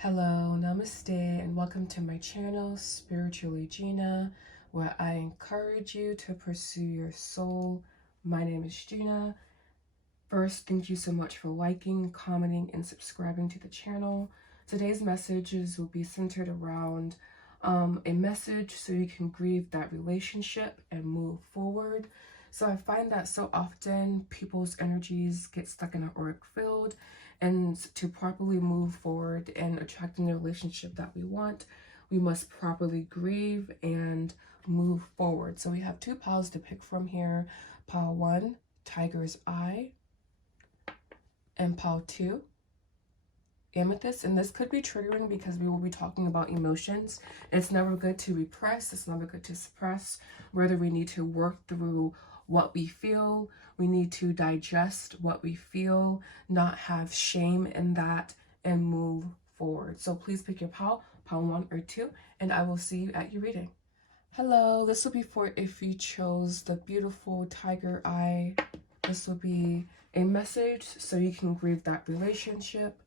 Hello, Namaste, and welcome to my channel, Spiritually Gina, where I encourage you to pursue your soul. My name is Gina. First, thank you so much for liking, commenting, and subscribing to the channel. Today's messages will be centered around a message so you can grieve that relationship and move forward. So I find that so often people's energies get stuck in an auric field, and to properly move forward and attracting the relationship that we want, we must properly grieve and move forward. So we have two piles to pick from here. Pile 1, Tiger's Eye, and pile 2, Amethyst. And this could be triggering because we will be talking about emotions. It's never good to repress. It's never good to suppress. Rather, we need to work through what we feel. We need to digest what we feel, not have shame in that, and move forward. So please pick your pile 1 or 2, and I will see you at your reading. Hello, this will be for if you chose the beautiful Tiger Eye. This will be a message so you can grieve that relationship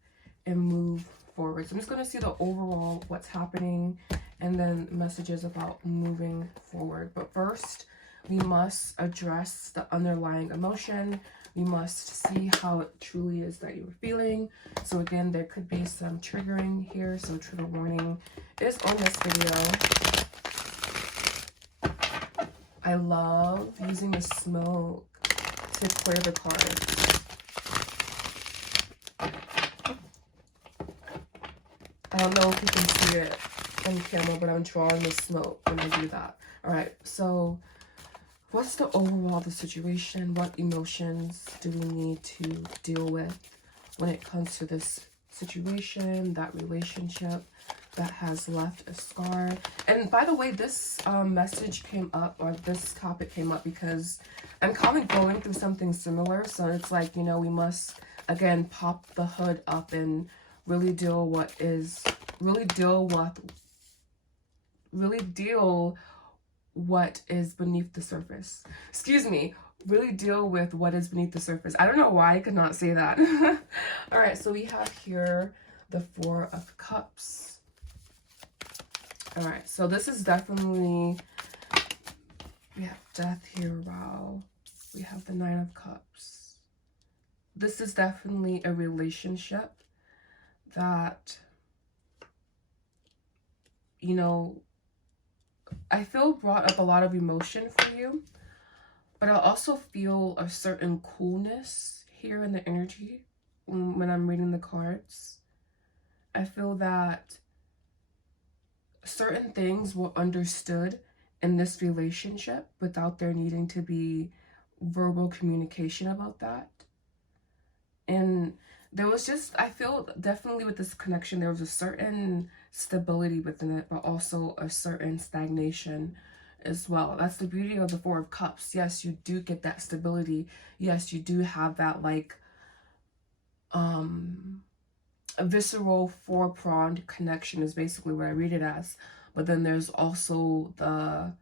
and move forward. So I'm just going to see the overall what's happening and then messages about moving forward. But first, we must address the underlying emotion. We must see how it truly is that you're feeling. So again, there could be some triggering here. So trigger warning is on this video. I love using the smoke to clear the cards. I don't know if you can see it on camera, but I'm drawing the smoke when I do that. All right, so what's the overall of the situation? What emotions do we need to deal with when it comes to this situation, that relationship that has left a scar? And by the way, this message came up, or this topic came up because I'm kind of going through something similar. So it's like, you know, we must, again, pop the hood up and really deal what is, really deal what is beneath the surface. Excuse me, really deal with what is beneath the surface. I don't know why I could not say that. All right, so we have here the 4 of Cups. All right, so this is definitely, we have death here. Wow. We have the 9 of Cups. This is definitely a relationship that, you know, I feel brought up a lot of emotion for you, but I also feel a certain coolness here in the energy when I'm reading the cards. I feel that certain things were understood in this relationship without there needing to be verbal communication about that. And there was just, I feel definitely with this connection, there was a certain stability within it, but also a certain stagnation as well. That's the beauty of the 4 of Cups. Yes, you do get that stability. Yes, you do have that, like, a visceral 4-pronged connection is basically what I read it as. But then there's also the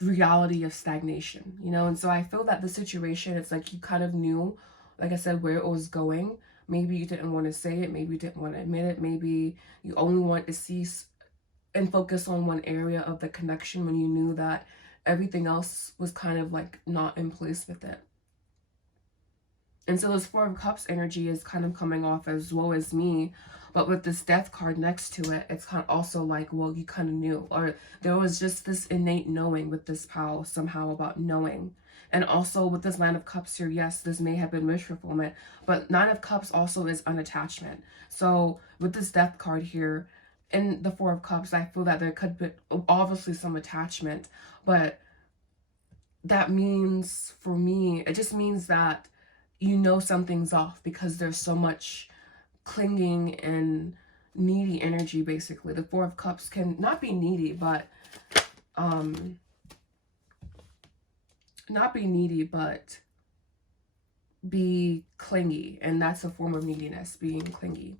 reality of stagnation, you know? And so I feel that the situation, it's like you kind of knew, like I said, where it was going. Maybe you didn't want to say it. Maybe you didn't want to admit it. Maybe you only want to see and focus on one area of the connection when you knew that everything else was kind of like not in place with it. And so this 4 of Cups energy is kind of coming off as woe is me. But with this death card next to it, it's kind of also like, well, you kind of knew. Or there was just this innate knowing with this pile somehow about knowing. And also with this 9 of Cups here, yes, this may have been wish fulfillment, but 9 of Cups also is unattachment. So with this death card here, in the 4 of Cups, I feel that there could be obviously some attachment, but that means, for me, it just means that you know something's off because there's so much clinging and needy energy, basically. The 4 of Cups can not be needy, but not be needy, but be clingy. And that's a form of neediness, being clingy.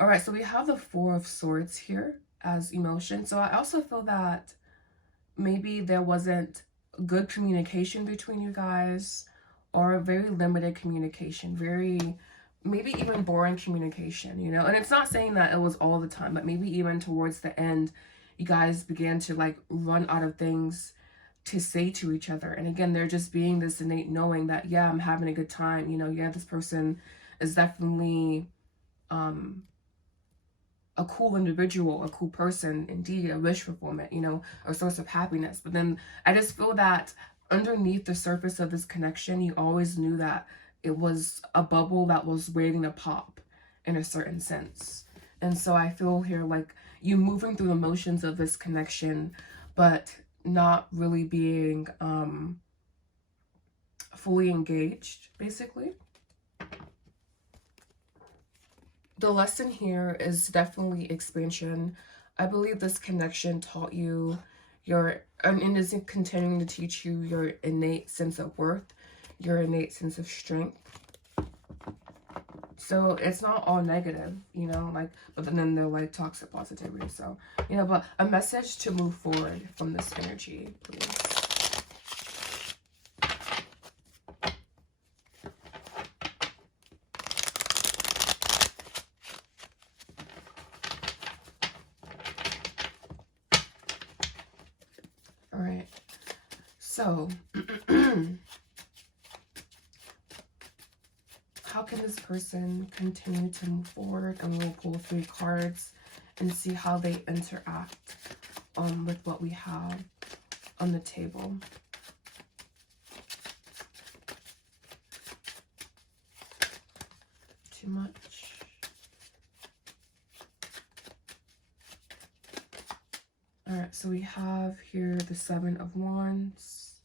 All right, so we have the 4 of Swords here as emotion. So I also feel that maybe there wasn't good communication between you guys, or very limited communication, very maybe even boring communication, you know? And it's not saying that it was all the time, but maybe even towards the end, you guys began to like run out of things to say to each other. And again, they're just being this innate knowing that, yeah, I'm having a good time, you know, yeah, this person is definitely a cool individual, a cool person, indeed, a wish fulfillment, you know, a source of happiness. But then I just feel that underneath the surface of this connection, you always knew that it was a bubble that was waiting to pop in a certain sense. And so I feel here like you moving through the motions of this connection, but not really being fully engaged, basically. The lesson here is definitely expansion. I believe this connection taught you and is continuing to teach you your innate sense of worth, your innate sense of strength. So it's not all negative, you know, like, but then they're like toxic positivity. So, you know, but a message to move forward from this energy, please. All right. So, how can this person continue to move forward? And we'll pull 3 cards and see how they interact with what we have on the table. Too much. All right, so we have here the 7 of Wands.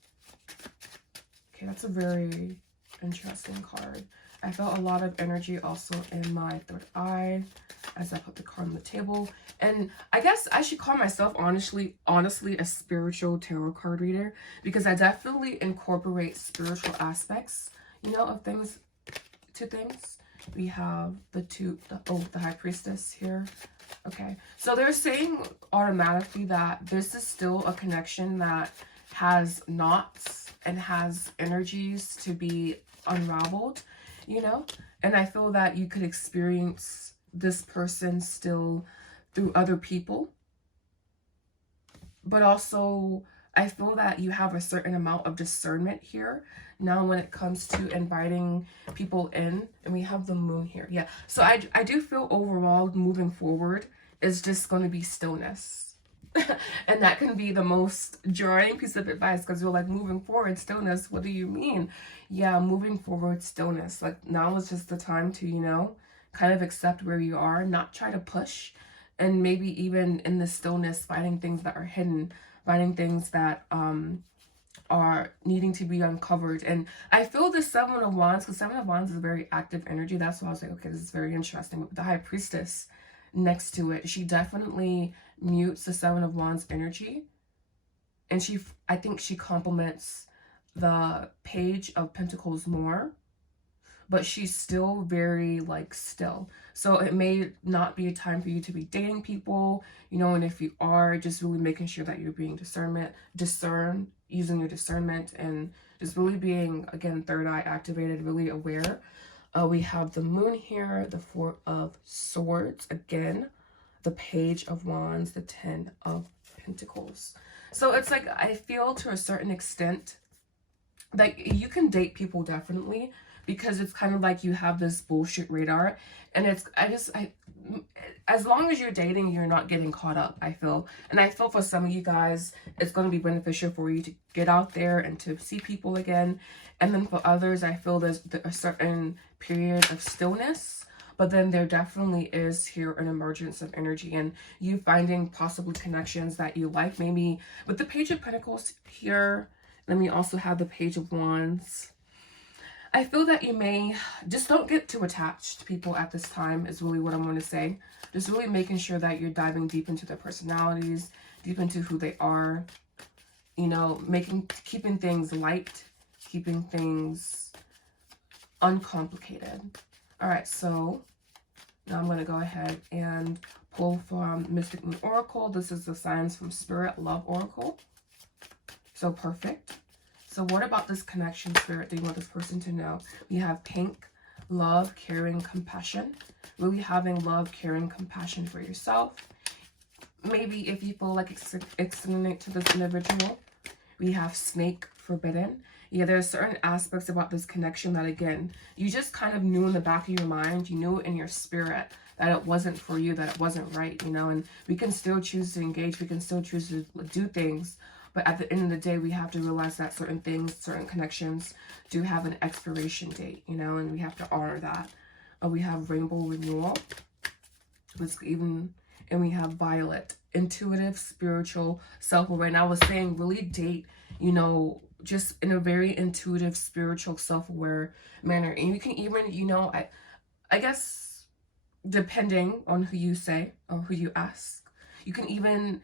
Okay, that's a very interesting card. I felt a lot of energy also in my 3rd eye as I put the card on the table. And I guess I should call myself honestly a spiritual tarot card reader, because I definitely incorporate spiritual aspects, you know, of things to things. We have the High Priestess here. Okay, so they're saying automatically that this is still a connection that has knots and has energies to be unraveled, you know? And I feel that you could experience this person still through other people. But also, I feel that you have a certain amount of discernment here now when it comes to inviting people in. And we have the Moon here. Yeah, so I do feel overall moving forward is just going to be stillness. And that can be the most jarring piece of advice, because you're like, moving forward, stillness, what do you mean? Yeah, moving forward, stillness. Like, now is just the time to, you know, kind of accept where you are, not try to push, and maybe even in the stillness, finding things that are hidden, finding things that are needing to be uncovered. And I feel the 7 of Wands, because 7 of Wands is a very active energy. That's why I was like, okay, this is very interesting. But the High Priestess next to it, she definitely mutes the 7 of Wands energy, and I think she complements the Page of Pentacles more, but she's still very like still. So it may not be a time for you to be dating people, you know, and if you are, just really making sure that you're being using your discernment, and just really being, again, 3rd eye activated, really aware. We have the Moon here, the 4 of Swords, again, the Page of Wands, the 10 of Pentacles. So it's like, I feel to a certain extent that you can date people definitely, because it's kind of like you have this bullshit radar, and as long as you're dating, you're not getting caught up, I feel. And I feel for some of you guys, it's going to be beneficial for you to get out there and to see people again. And then for others, I feel there's a certain period of stillness, but then there definitely is here an emergence of energy, and you finding possible connections that you like. Maybe with the Page of Pentacles here, then we also have the Page of Wands. I feel that you may just don't get too attached to people at this time, is really what I'm going to say. Just really making sure that you're diving deep into their personalities, deep into who they are, you know, keeping things light, keeping things uncomplicated. All right, so now I'm going to go ahead and pull from Mystic Moon Oracle. This is the Signs from Spirit Love Oracle. So perfect. So what about this connection, Spirit, do you want this person to know? We have Pink, love, caring, compassion. Really having love, caring, compassion for yourself. Maybe if you feel like extending to this individual. We have snake, forbidden. Yeah, there are certain aspects about this connection that, again, you just kind of knew in the back of your mind, you knew in your spirit that it wasn't for you, that it wasn't right, you know, and we can still choose to engage, we can still choose to do things, but at the end of the day, we have to realize that certain things, certain connections do have an expiration date, you know, and we have to honor that. We have rainbow renewal, and we have violet, intuitive, spiritual, self-aware. And I was saying, really date, you know, just in a very intuitive, spiritual, self-aware manner. And you can even, you know, I guess, depending on who you say or who you ask, you can even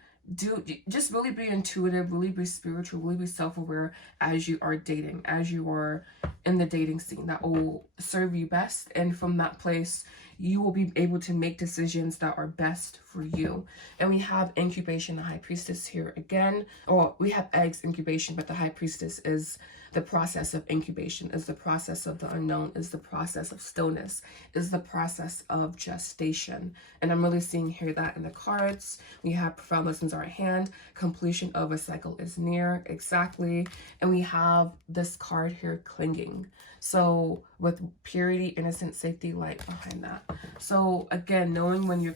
just really be intuitive, really be spiritual, really be self-aware as you are dating, as you are in the dating scene. That will serve you best, and from that place you will be able to make decisions that are best for you. And we have incubation, the high priestess here again. Or we have eggs, incubation, but the high priestess is the process of incubation, is the process of the unknown, is the process of stillness, is the process of gestation. And I'm really seeing here that in the cards. We have profound lessons are at hand, completion of a cycle is near, exactly. And we have this card here, clinging. So with purity, innocence, safety, light behind that. So again, knowing when you're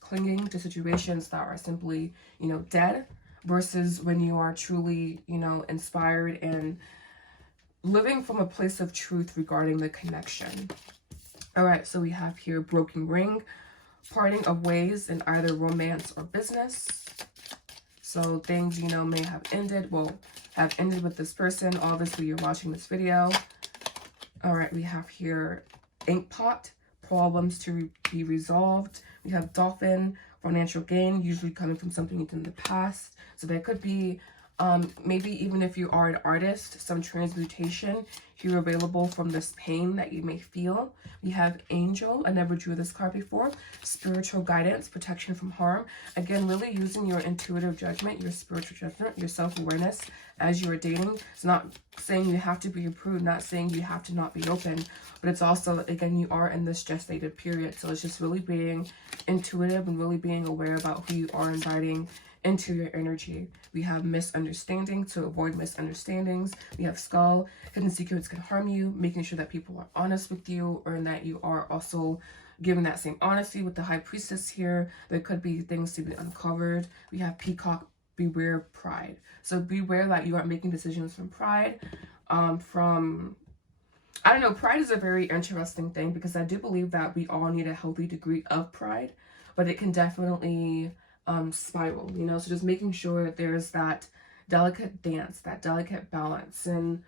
clinging to situations that are simply, you know, dead, versus when you are truly, you know, inspired and living from a place of truth regarding the connection. All right, so we have here broken ring, parting of ways in either romance or business. So things, you know, may have ended, have ended with this person. Obviously, you're watching this video. All right, we have here ink pot, problems to be resolved. We have dolphin, financial gain, usually coming from something you did in the past. So there could be, maybe even if you are an artist, some transmutation here available from this pain that you may feel. We have angel, I never drew this card before, spiritual guidance, protection from harm. Again, really using your intuitive judgment, your spiritual judgment, your self-awareness as you are dating. It's not saying you have to be a prude, not saying you have to not be open, but it's also, again, you are in this gestated period. So it's just really being intuitive and really being aware about who you are inviting into your energy. We have misunderstanding, to avoid misunderstandings. We have skull, hidden secrets can harm you, making sure that people are honest with you, or that you are also given that same honesty. With the high priestess here, there could be things to be uncovered. We have peacock, beware pride. So beware that you aren't making decisions from pride, I don't know, pride is a very interesting thing, because I do believe that we all need a healthy degree of pride, but it can definitely spiral, you know. So just making sure that there's that delicate dance, that delicate balance. And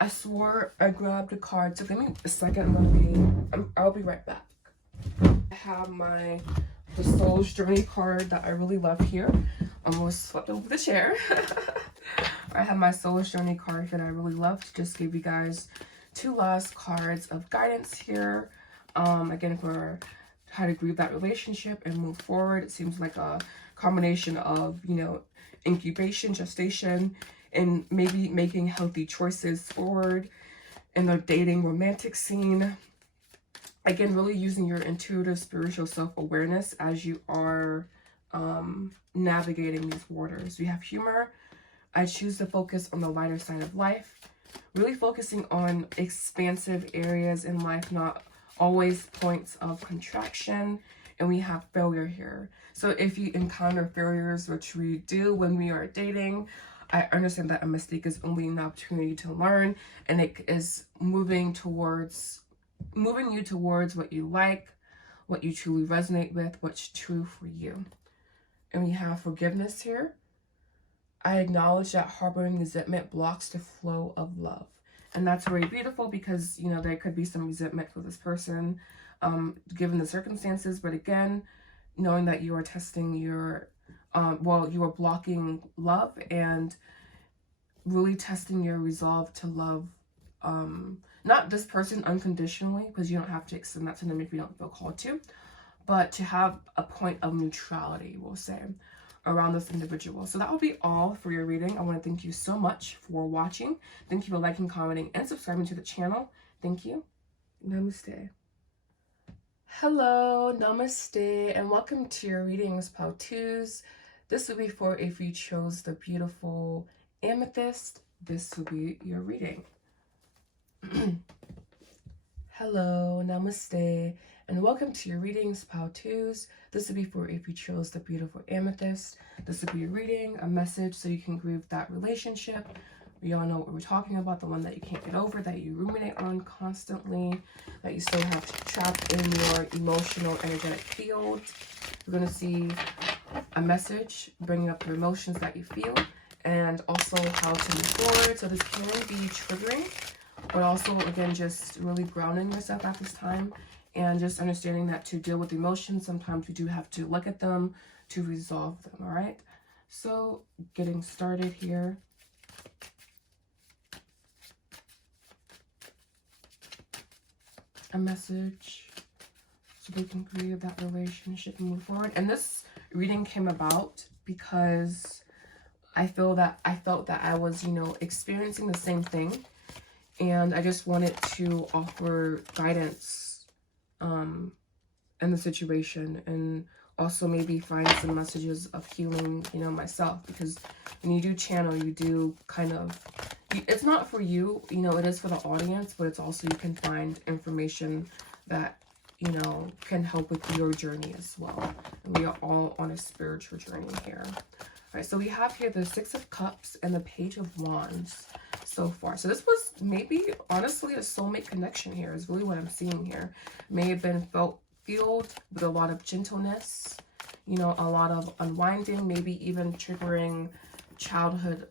I swore I grabbed a card, so give me a second. I'll be right back. I have the Soul's Journey card that I really love here. Almost swept over the chair. I have my Soul's Journey card that I really love to just give you guys 2 last cards of guidance here. Again, for how to grieve that relationship and move forward. It seems like a combination of, you know, incubation, gestation, and maybe making healthy choices forward in the dating romantic scene. Again, really using your intuitive spiritual self-awareness as you are navigating these waters. We have humor. I choose to focus on the lighter side of life. Really focusing on expansive areas in life, not always points of contraction. And we have failure here. So if you encounter failures, which we do when we are dating, I understand that a mistake is only an opportunity to learn, and it is moving you towards what you like, what you truly resonate with, what's true for you. And we have forgiveness here. I acknowledge that harboring resentment blocks the flow of love. And that's very beautiful, because, you know, there could be some resentment for this person, given the circumstances. But again, knowing that you are testing your, you are blocking love, and really testing your resolve to love, not this person unconditionally, because you don't have to extend that to them if you don't feel called to, but to have a point of neutrality, we'll say, around this individual. So that will be all for your reading. I want to thank you so much for watching. Thank you for liking, commenting, and subscribing to the channel. Thank you. Namaste. Hello, namaste, and welcome to your readings, Pautus. This will be for if you chose the beautiful amethyst. This will be your reading. Hello, namaste, and welcome to your readings, Pautus. This will be for if you chose the beautiful amethyst. This will be a reading, a message, so you can grieve that relationship. We all know what we're talking about, the one that you can't get over, that you ruminate on constantly, that you still have trapped in your emotional, energetic field. We're going to see a message bringing up the emotions that you feel, and also how to move forward. So this can be triggering, but also, again, just really grounding yourself at this time, and just understanding that to deal with emotions, sometimes we do have to look at them to resolve them, all right? So getting started here. A message so they can grieve that relationship and move forward. And this reading came about because I felt that I was, experiencing the same thing, and I just wanted to offer guidance in the situation, and also maybe find some messages of healing, myself, because when you do channel, you do kind of, it's not for you, it is for the audience, but it's also, you can find information that, can help with your journey as well. And we are all on a spiritual journey here. All right, so we have here the Six of Cups and the Page of Wands so far. So this was maybe, honestly, a soulmate connection here is really what I'm seeing here. May have been filled with a lot of gentleness, a lot of unwinding, maybe even triggering childhood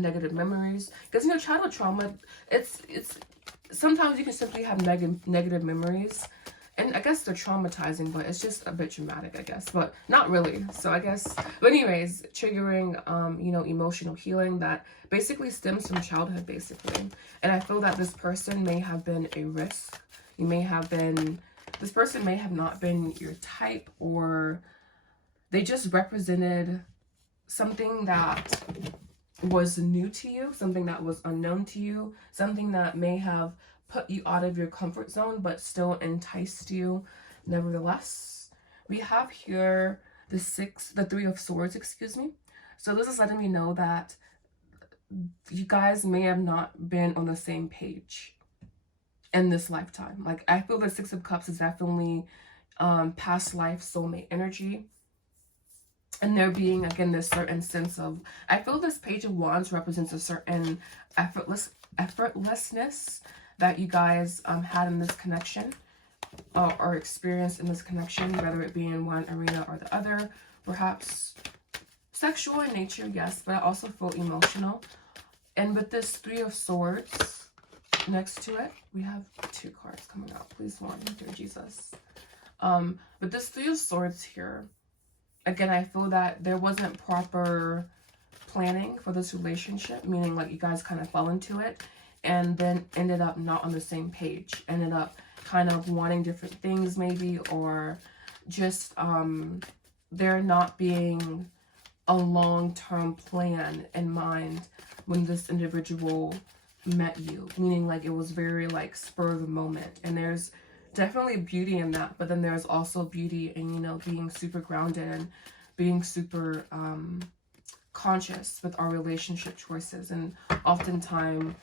negative memories, because childhood trauma, it's sometimes you can simply have negative memories, and I guess they're traumatizing, but it's just a bit dramatic, I guess, but not really. So I guess, but anyways, triggering emotional healing that basically stems from childhood, basically. And I feel that this person may have been a risk. This person may have not been your type, or they just represented something that was new to you, something that was unknown to you, something that may have put you out of your comfort zone, but still enticed you nevertheless. We have here the Three of Swords, excuse me. So this is letting me know that you guys may have not been on the same page in this lifetime. Like, I feel the Six of Cups is definitely past life soulmate energy. And there being, again, this certain sense of, I feel this Page of Wands represents a certain effortlessness that you guys had in this connection, or experienced in this connection, whether it be in one arena or the other. Perhaps sexual in nature, yes, but I also feel emotional. And with this Three of Swords next to it, we have two cards coming out. Please, one, dear Jesus. With this Three of Swords here, again, I feel that there wasn't proper planning for this relationship, meaning like you guys kind of fell into it and then ended up not on the same page, ended up kind of wanting different things maybe, or just there not being a long-term plan in mind when this individual met you, meaning like it was very like spur of the moment. And there's definitely beauty in that, but then there's also beauty in being super grounded and being super conscious with our relationship choices, and oftentimes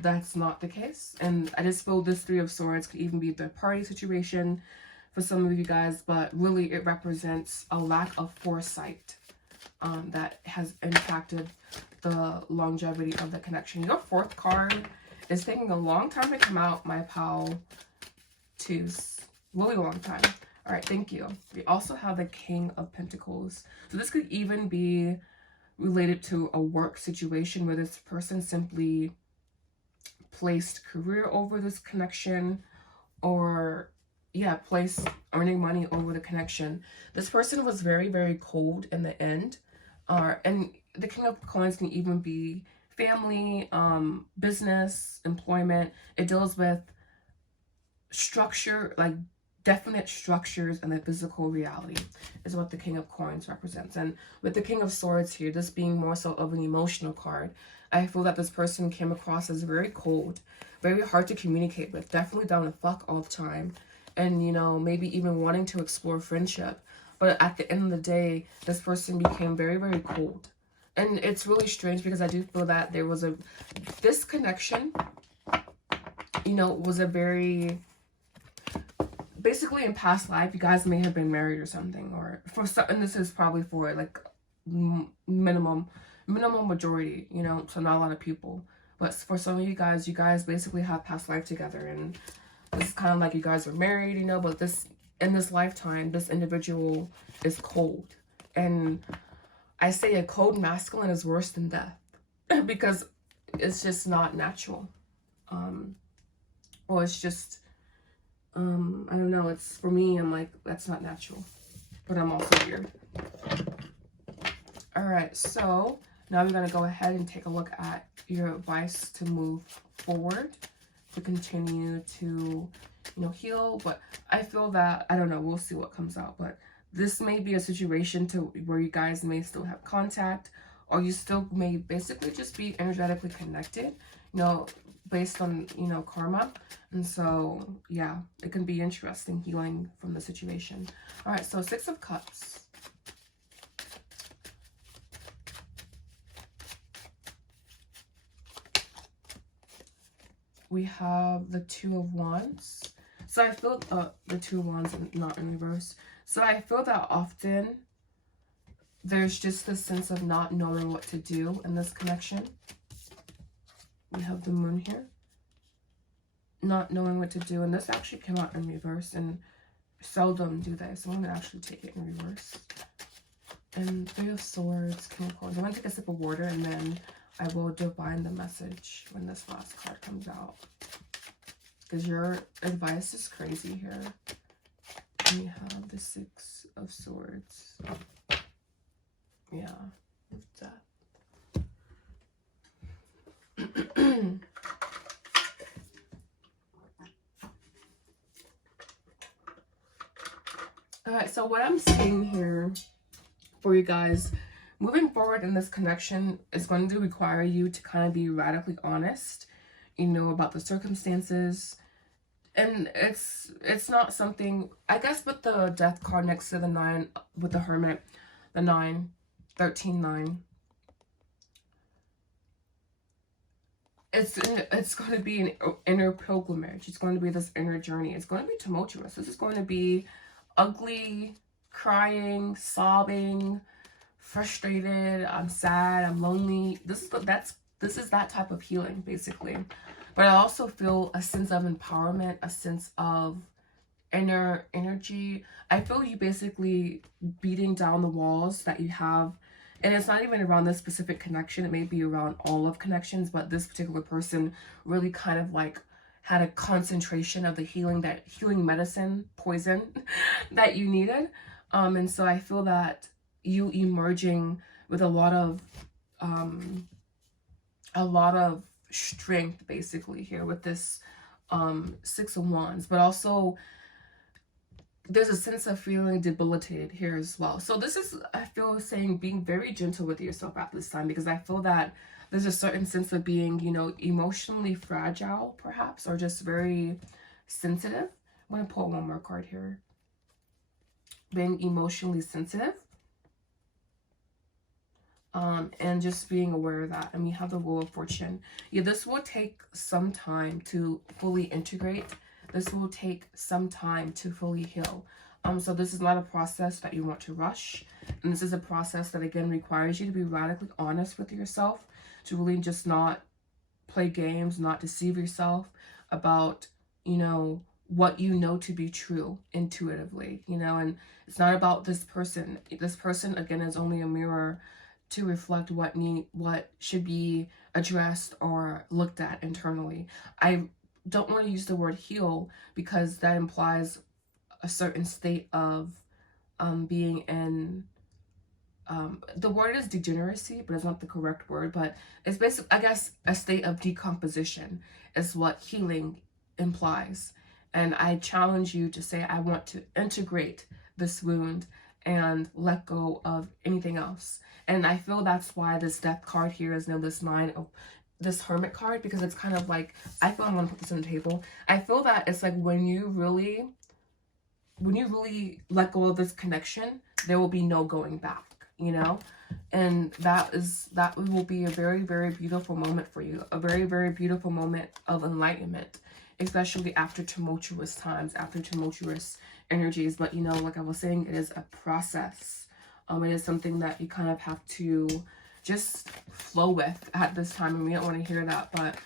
that's not the case. And I just feel this Three of Swords could even be the party situation for some of you guys, but really it represents a lack of foresight that has impacted the longevity of the connection. Your fourth card is taking a long time to come out, my pal. Really long time. All right, thank you. We also have the King of Pentacles. So this could even be related to a work situation where this person simply placed career over this connection, or placed earning money over the connection. This person was very, very cold in the end. And the King of Coins can even be family, business, employment. It deals with structure, like definite structures and the physical reality is what the King of Coins represents. And with the King of Swords here, this being more so of an emotional card, I feel that this person came across as very cold, very hard to communicate with, definitely down to fuck all the time, and, you know, maybe even wanting to explore friendship. But at the end of the day, this person became very, very cold. And it's really strange because I do feel that there was this connection, you know, was a very, basically in past life, you guys may have been married or something, or for some, and this is probably for like minimum majority, you know, so not a lot of people. But for some of you guys basically have past life together, and this is kind of like you guys were married, you know, but in this lifetime, this individual is cold. And I say a cold masculine is worse than death because it's just not natural. Or it's just, I don't know, it's, for me, I'm like, that's not natural. But I'm also weird. Alright, so now we're going to go ahead and take a look at your advice to move forward, to continue to, you know, heal. But I feel that, I don't know, we'll see what comes out. But this may be a situation to where you guys may still have contact, or you still may basically just be energetically connected, you know, based on, you know, karma. And so, yeah, it can be interesting healing from the situation. All right, so 6 of Cups. We have the 2 of Wands. So I feel the 2 of Wands not in reverse. So I feel that often there's just this sense of not knowing what to do in this connection. We have the Moon here. Not knowing what to do. And this actually came out in reverse. And seldom do they. So I'm going to actually take it in reverse. And 3 of Swords, King of Coins. I'm going to take a sip of water and then I will divine the message when this last card comes out. Because your advice is crazy here. And we have the 6 of Swords. Yeah, with that. Alright, so what I'm seeing here for you guys, moving forward in this connection is going to require you to kind of be radically honest, you know, about the circumstances. And it's not something, I guess, with the Death card next to the 9, with the Hermit, the 9, 13, 9. It's going to be an inner pilgrimage. It's going to be this inner journey. It's going to be tumultuous. This is going to be ugly, crying, sobbing, frustrated, I'm sad, I'm lonely. This is that type of healing, basically. But I also feel a sense of empowerment, a sense of inner energy. I feel you basically beating down the walls that you have. And it's not even around this specific connection. It may be around all of connections, but this particular person really kind of like had a concentration of the healing medicine, poison that you needed. And so I feel that you emerging with a lot of strength, basically, here with this 6 of Wands. But also there's a sense of feeling debilitated here as well. So this is, I feel, saying being very gentle with yourself at this time, because I feel that there's a certain sense of being, you know, emotionally fragile, perhaps, or just very sensitive. I'm going to pull one more card here. Being emotionally sensitive. And just being aware of that. And we have the Wheel of Fortune. Yeah, this will take some time to fully integrate. This will take some time to fully heal. So this is not a process that you want to rush. And this is a process that, again, requires you to be radically honest with yourself, to really just not play games, not deceive yourself about, you know, what you know to be true intuitively, you know. And it's not about this person. This person, again, is only a mirror to reflect what should be addressed or looked at internally. I don't want to use the word heal because that implies a certain state of being in, the word is degeneracy, but it's not the correct word, but it's basically, I guess, a state of decomposition is what healing implies. And I challenge you to say, I want to integrate this wound and let go of anything else. And I feel that's why this death card here is now this 9 of this hermit card, because it's kind of like, I feel I'm gonna put this on the table. I feel that it's like when you really let go of this connection, there will be no going back, you know? And that will be a very, very beautiful moment for you. A very, very beautiful moment of enlightenment, especially after tumultuous times, after tumultuous energies. But, you know, like I was saying, it is a process. It is something that you kind of have to just flow with at this time. And we don't want to hear that, but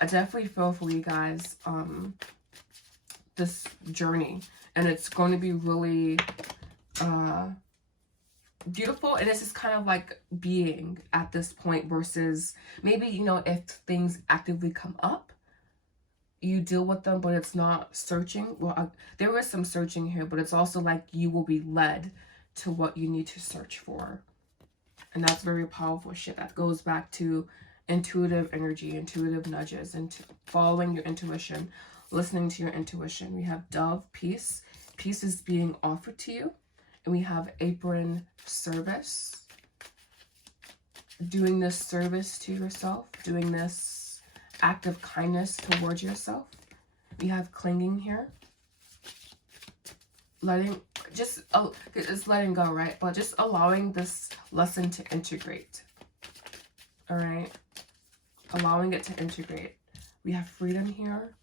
I definitely feel for you guys this journey. And it's going to be really beautiful. And it's just kind of like being at this point versus maybe, you know, if things actively come up, you deal with them, but it's not searching. Well, there is some searching here, but it's also like you will be led to what you need to search for. And that's very powerful shit. That goes back to intuitive energy, intuitive nudges, and following your intuition, listening to your intuition. We have dove, peace. Peace is being offered to you. And we have apron, service. Doing this service to yourself. Doing this act of kindness towards yourself. We have clinging here. It's letting go, right? But just allowing this lesson to integrate. All right. Allowing it to integrate. We have freedom here.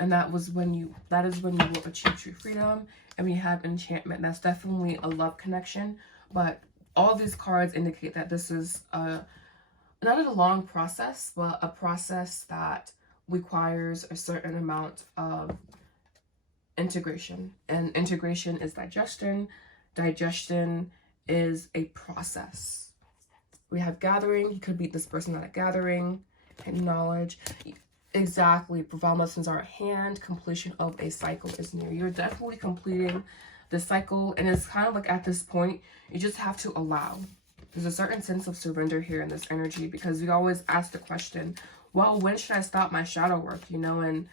And that is when you will achieve true freedom. And we have enchantment. That's definitely a love connection. But all these cards indicate that this is not a long process, but a process that requires a certain amount of integration. And integration is digestion. Digestion is a process. We have gathering. You could meet this person at a gathering. Acknowledge. Exactly. Profound lessons are at hand. Completion of a cycle is near. You're definitely completing the cycle. And it's kind of like at this point, you just have to allow. There's a certain sense of surrender here in this energy, because we always ask the question, well, when should I stop my shadow work? You know, and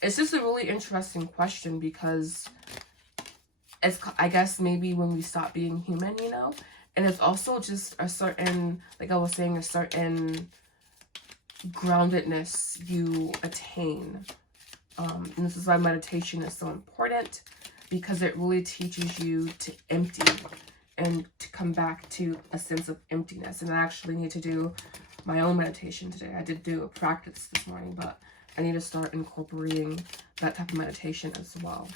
it's just a really interesting question, because it's, I guess, maybe when we stop being human, you know, and it's also just a certain, like I was saying, a certain groundedness you attain. And this is why meditation is so important, because it really teaches you to empty and to come back to a sense of emptiness. And I actually need to do my own meditation today. I did do a practice this morning, but I need to start incorporating that type of meditation as well.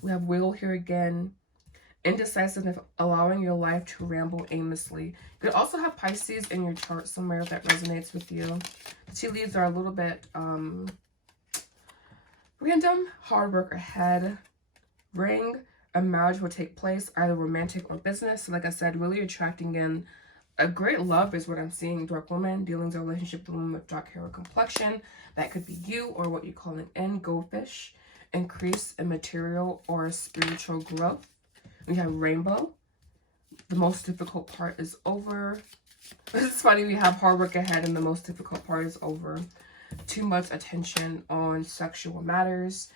We have will here again. Indecisiveness, allowing your life to ramble aimlessly. You could also have Pisces in your chart somewhere that resonates with you. The tea leaves are a little bit random. Hard work ahead. Ring. A marriage will take place, either romantic or business. So like I said, really attracting in a great love is what I'm seeing. Dark woman. Dealings or relationship with a woman with dark hair or complexion. That could be you, or what you're calling in. Goldfish. Increase in material or spiritual growth. We have rainbow. The most difficult part is over. It's funny, we have hard work ahead and the most difficult part is over. Too much attention on sexual matters.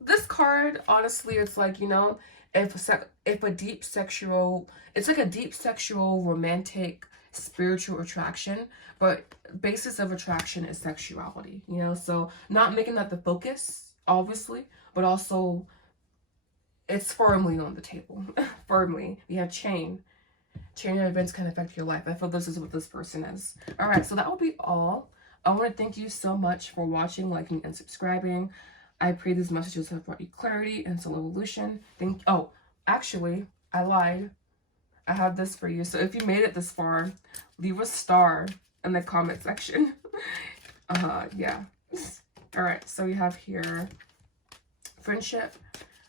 This card, honestly, it's like, you know, if a deep sexual, it's like a deep sexual, romantic, spiritual attraction, but basis of attraction is sexuality, you know, so not making that the focus, obviously, but also it's firmly on the table. Firmly. We have chain. Chain of events can affect your life. I feel this is what this person is. All right, so that will be all. I want to thank you so much for watching, liking, and subscribing. I pray these messages have brought you clarity and soul evolution. Oh, actually, I lied. I have this for you. So if you made it this far, leave a star in the comment section. Yeah. All right, so we have here friendship.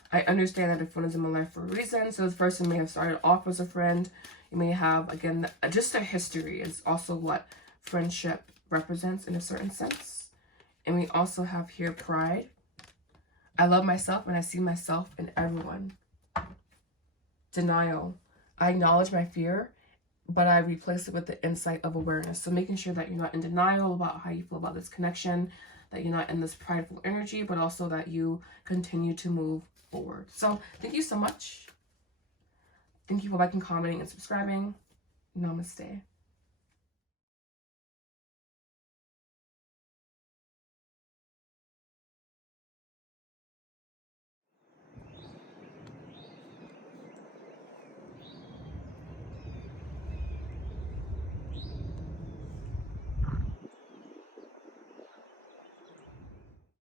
I understand that a friend is in my life for a reason. So this person may have started off as a friend. You may have, again, just a history is also what friendship represents in a certain sense. And we also have here pride. I love myself and I see myself in everyone. Denial. I acknowledge my fear, but I replaced it with the insight of awareness. So making sure that you're not in denial about how you feel about this connection, that you're not in this prideful energy, but also that you continue to move forward. So thank you so much. Thank you for liking, commenting, and subscribing. Namaste.